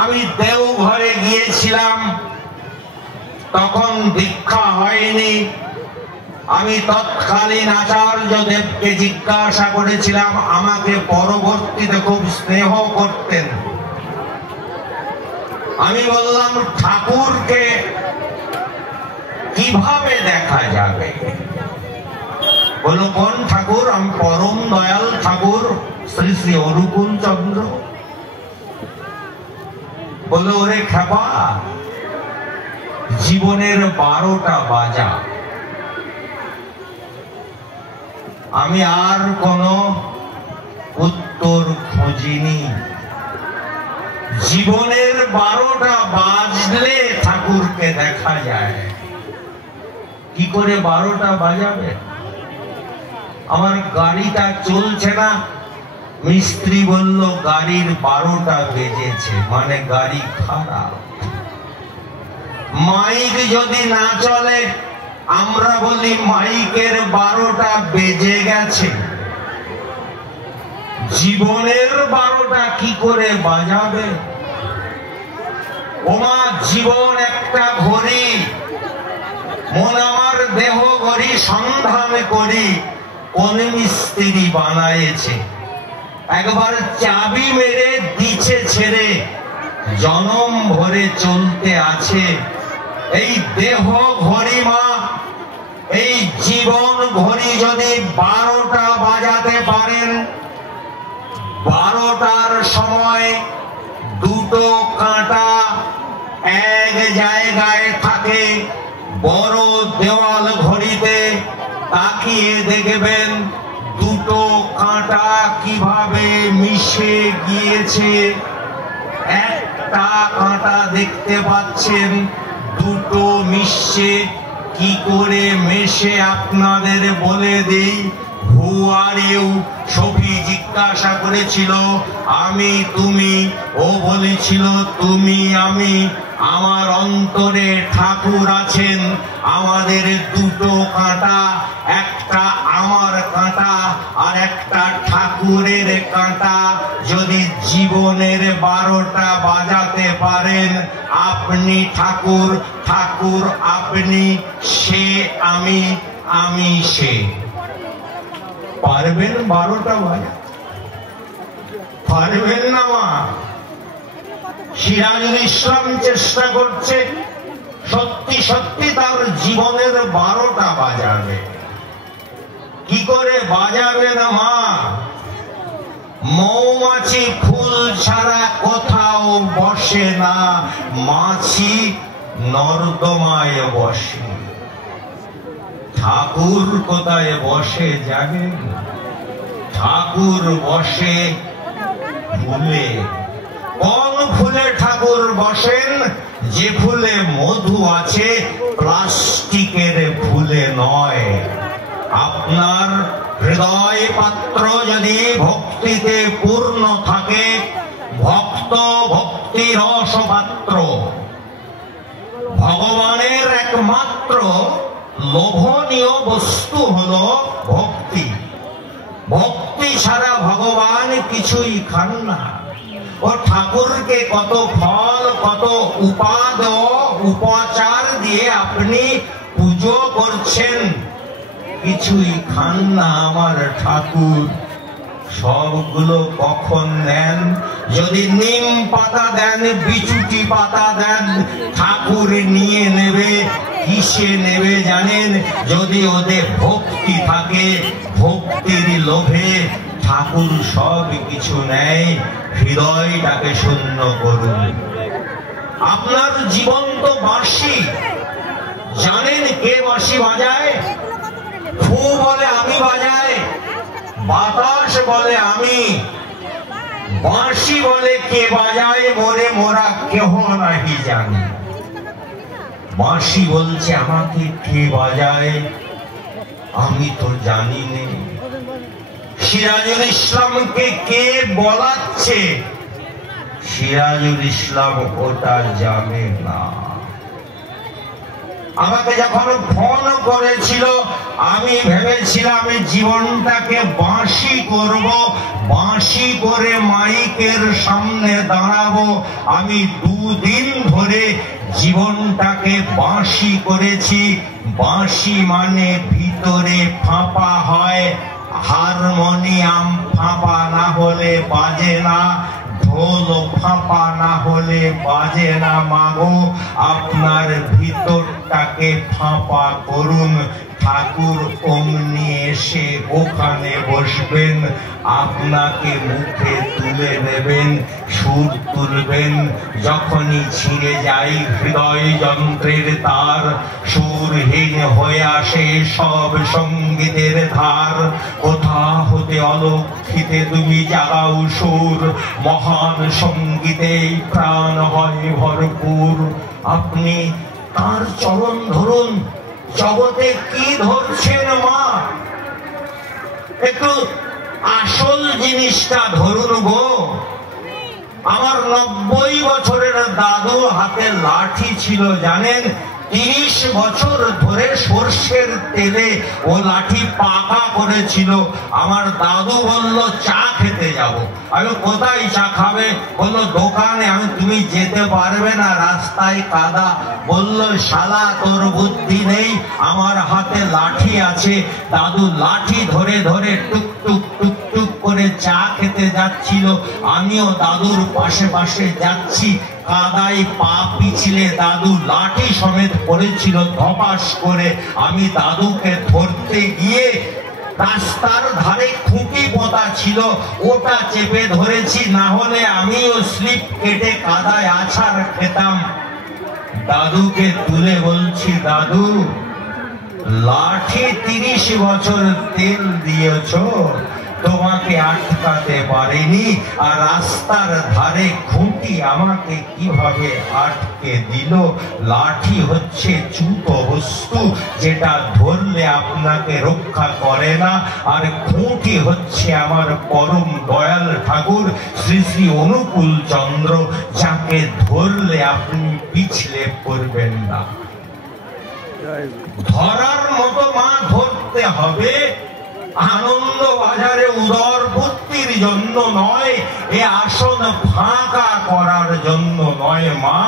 আমি দেওঘরে গিয়েছিলাম, তখন দীক্ষা হয়নি। আমি তৎকালীন আচার্যদেবকে জিজ্ঞাসা করেছিলাম, আমাকে পরবর্তীতে খুব স্নেহ করতেন। আমি বললাম, ঠাকুরকে কিভাবে দেখা যাবে? বলল, কোন ঠাকুর? আমি পরম দয়াল ঠাকুর শ্রী শ্রী অনুকূল চন্দ্র। বলল, ওরে খেপা, জীবনের 12টা বাজা। আমি আর কোন উত্তর খুঁজিনি। জীবনের 12টা বাজলে ঠাকুরকে দেখা যায়। কি করে 12টা বাজাবে? আমার গাড়িটা চলছে না। মিস্ত্রি বলল, গাড়ির 12টা বেজেছে, মানে গাড়ি খারাপ। মাইক যদি না চলে, আমরা বলি মাইকের 12টা বেজে গেছে। জীবনের 12টা কি করে বাজাবে? ওমা, জীবন একটা ঘড়ি, মন আমার দেহ ঘড়ি সন্ধান করি কোন মিস্ত্রি বানায়েছে। একবার চাবি মেরে দিছে ছেড়ে, জনম ভরে চলতে আছে। এই দেহ ঘড়ি মা, এই জীবন ঘড়ি যদি 12টা বাজাতে পারেন, 12টার সময় দুটো কাঁটা এক জায়গায় থাকে। বড় দেওয়াল ঘড়িতে তাকিয়ে দেখবেন দুটো কাঁটা কিভাবে মিশে গিয়েছে। একটা কাঁটা দেখতে পাচ্ছেন, দুটো মিশছে। কি করে মেশে আপনাদের বলে দেই। হু আর ইউ? সখী জিজ্ঞাসা করেছিল, আমি তুমি। ও বলেছিল, তুমি আমি। আমার অন্তরে ঠাকুর আছেন। আমাদের দুটো কাঁটা, একটা আমার কাঁটা আর একটা ঠাকুরের কাঁটা। যদি জীবনের 12টা বাজাতে পারেন, আপনি ঠাকুর, ঠাকুর আপনি, সে আমি, আমি সে। পারবেন 12টা বাজা? পারবেন না মা। সিরাজুল ইসলাম চেষ্টা করছে, সত্যি সত্যি তার জীবনের 12টা বাজাবে। কি করে বাজাবে না মা? মৌমাছি ফুল ছাড়া কোথাও বসে না, মাছি নর্দমায় বসে। ঠাকুর কোথায় বসে জানেন? ঠাকুর বসে ফুলে। কোন ফুলে ঠাকুর বসেন? যে ফুলে মধু আছে, প্লাস্টিকের ফুলে নয়। আপনার হৃদয় পাত্র যদি ভক্তিতে পূর্ণ থাকে, ভক্ত ভক্তি রস পাত্র। ভগবানের একমাত্র লোভনীয় বস্তু হলো ভক্তি। ভক্তি ছাড়া ভগবান কিছুই খান না। ও ঠাকুরকে কত ফল, কত উপাচার দিয়ে আপনি পুজো করছেন, কিছুই খান না আমার ঠাকুর। সবগুলো কখন নেন? যদি নিম পাতা দেন, বিচুটি পাতা দেন, ঠাকুর নিয়ে নেবে। কিসে নেবে জানেন? যদি ওদের ভক্তি থাকে, ভক্তির লোভে ঠাকুর সব কিছু নেয়। হৃদয়টাকে শূন্য করুন। আপনার জীবন তো বাঁশি। জানেন কে বাঁশি বাজায়? ফু বলে আমি বাজাই, বাতাস বলে আমি। বাঁশি বলে কে বাজায়, মোরে মোরা কেহ নাহি জানি। বাঁশি বলছে আমাকে কে বাজায়, আমি তো জানি না। সিরাজুল ইসলামকে কে বলাচ্ছে, সিরাজুল ইসলাম ওটা জানে না। আমাকে যখন ফোন করেছিল আমি ভেবেছিলাম জীবনটাকে বাঁশি করব, বাঁশি করে মাইকের সামনে দাঁড়াবো। আমি দুদিন ধরে জীবনটাকে বাঁশি করেছি। বাঁশি মানে ভিতরে ফাঁপা হয়, হারমোনিয়াম ফাঁপা না হলে বাজে না, ঢোল ফাঁপা না হলে বাজে না। মাগো আপনার ভিতরটাকে ফাঁপা করুন। ঠাকুর অমনি এসে ওখানে বসবেন, আপনাকে মুখে তুলে নেবেন, সুর তুলবেন। যখনই ছিঁড়ে যায় হৃদয় যন্ত্রের তার, সুরহীন হয়ে আসে সব সঙ্গীতের ধার। কোথা হতে অলক্ষিতে তুমি জাগাও সুর, মহান সঙ্গীতে প্রাণ হয় ভরপুর। আপনি তার চরণ ধরুন। জগতে কি ধরছেন মা? একটু আসল জিনিসটা ধরুন গো। আমার 90 বছরের দাদু হাতে লাঠি ছিল জানেন। 30 বছর ধরে সর্ষের তেলে ও লাঠি পাকা করেছিল। আমার দাদু বলল চা খেতে যাব। আমি কোথায় চা খাবে? বলল দোকানে। আমি তুমি যেতে পারবে না, রাস্তায় কাদা। বলল শালা তোর বুদ্ধি নেই, আমার হাতে লাঠি আছে। দাদু লাঠি ধরে ধরে টুক টুক টুক টুক করে চা খেতে যাচ্ছিল। আমিও দাদুর পাশে পাশে যাচ্ছি। কাদায় পা পিছলে দাদু লাঠি সমেত পড়েছিল ধপাস করে। আমি দাদুকে ধরতে গিয়ে রাস্তার ধারে খুঁটি পোঁতা ছিল, ওটা চেপে ধরেছি, না হলে আমিও স্লিপ কেটে কাদায় আছাড় খেতাম। দাদুকে তুলে বলছি, দাদু লাঠি 30 বছর তেল দিয়েছ, তোমাকে আটকাতে পারেনি। আর রাস্তার ধারে খুঁটি আমাকে কিভাবে আটকে দিল? লাঠি হচ্ছে চ্যুত বস্তু, যেটা ধরলে আপনাকে রক্ষা করে না। আর খুঁটি হচ্ছে আমার পরম দয়াল ঠাকুর শ্রী শ্রী অনুকূল চন্দ্র, যাকে ধরলে আপনি পিছলে পড়বেন না। ধরার মতো মা ধরতে হবে। আনন্দ বাজারে উদর ভর্তির জন্য নয়, এ আসন ফাঁকা করার জন্য নয়। মা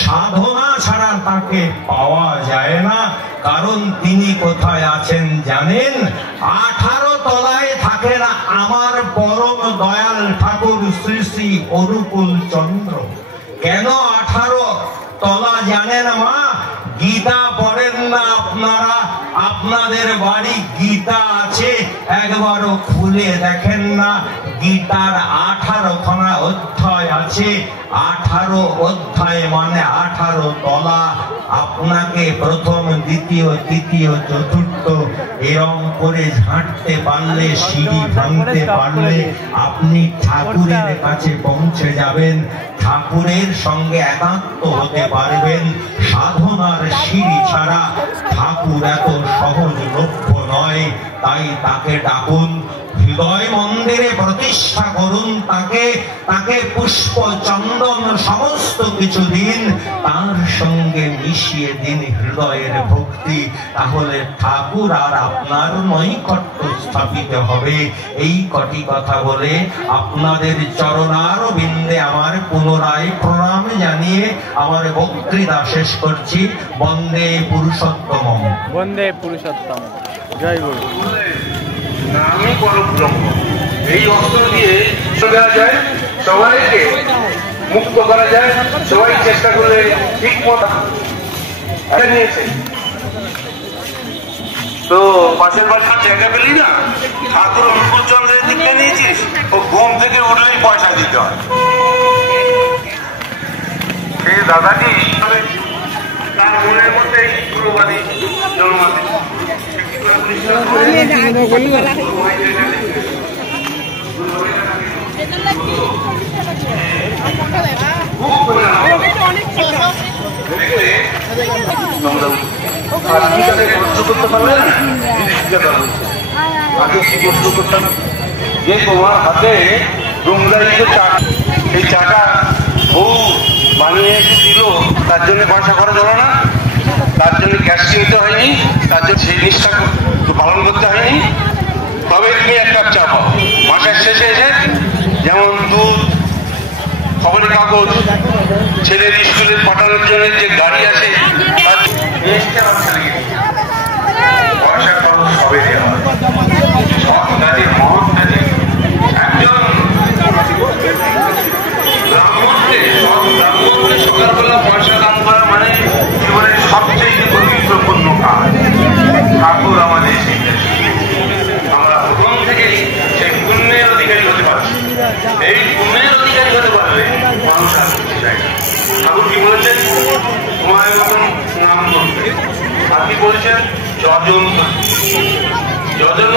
সাধনা ছাড়া তাকে পাওয়া যায় না। কারণ তিনি কোথায় আছেন জানেন? 18 তলায় থাকে না আমার পরম দয়াল ঠাকুর শ্রী শ্রী অনুকূল চন্দ্র। কেন 18 তলা জানেন মা? গীতা পড়েন না আপনারা? আপনাদের বাড়ি গীতা আছে, একবারও খুলে দেখেন না? গীতার 18খানা অধ্যায় আছে। 18 অধ্যায় মানে 18 তলা। আপনাকে প্রথম, দ্বিতীয়, তৃতীয়, চতুর্থ এরম করে ঝাঁটতে পারলে, সিঁড়ি ভাঙতে পারলে আপনি ঠাকুরের কাছে পৌঁছে যাবেন। ঠাকুরের সঙ্গে একাত্ম হতে পারবেন। সাধনার সিঁড়ি ছাড়া ঠাকুর এত সহজলভ্য নয়। তাই তাকে ডাকুন, হৃদয় মন্দিরে প্রতিষ্ঠা করুন তাকে। তাকে পুষ্প চন্দন সমস্ত কিছু দিন, তার সঙ্গে মিশিয়ে দিন হৃদয়ের ভক্তি। তাহলে ঠাকুর আর আপনার নৈকট্য স্থাপিত হবে। এই কটি কথা বলে আপনাদের চরণারবিন্দে আমার পুনরায় প্রণাম জানিয়ে আমার বক্তৃতা শেষ করছি। বন্দে পুরুষোত্তম। বন্দে পুরুষোত্তম। জয় গুরু। নামই পরব্রহ্ম। এই অস্ত্র দিয়ে দেওয়া যায়, সবাইকে মুক্ত করা যায়। সবাই চেষ্টা করলে ঠিক মতো নিয়েছে। তো পাশের বাড়ির জায়গা পেলি না, ঠাকুর অনুকূল চন্দ্রের দিকে নিয়েছিস, ও ঘুম থেকে উঠলেই পয়সা দিতে হয়। সেই দাদাটি তার মনের মধ্যে পুরোবাদী জন্মাতে যে তোমার হাতে রুমদারিতে এই চাটা বউ বানিয়ে এসে দিল, তার জন্য পয়সা খরচ হলো না। তার জন্য গ্যাস কিনতে হয়নি, তার জন্য সেই জিনিসটা পালন করতে হয়নি, তবে তুমি এক কাপ চা পাও। মাসের শেষে এসে যেমন দুধ, খবরের কাগজ, ছেলের স্কুলে পাঠানোর জন্য যে গাড়ি আছে পয়সা খরচ সবে দেওয়া হয়। সব কাজের মহৎ কাজে একজন ব্রাহ্মণকে সকালবেলা পয়সা দান করা মানে জীবনের সবচেয়ে গুরুত্বপূর্ণ কাজ। ঠাকুর আমাদের আমরা প্রথম থেকেই সেই পুণ্যের অধিকারী হতে পারছি। এই পুণ্যের অধিকারী হতে পারলে মানুষ আর কিছু চায় না। ঠাকুর কি বলেছেন? তোমার মতন নাম করতে। আপনি বলছেন যজন, যজন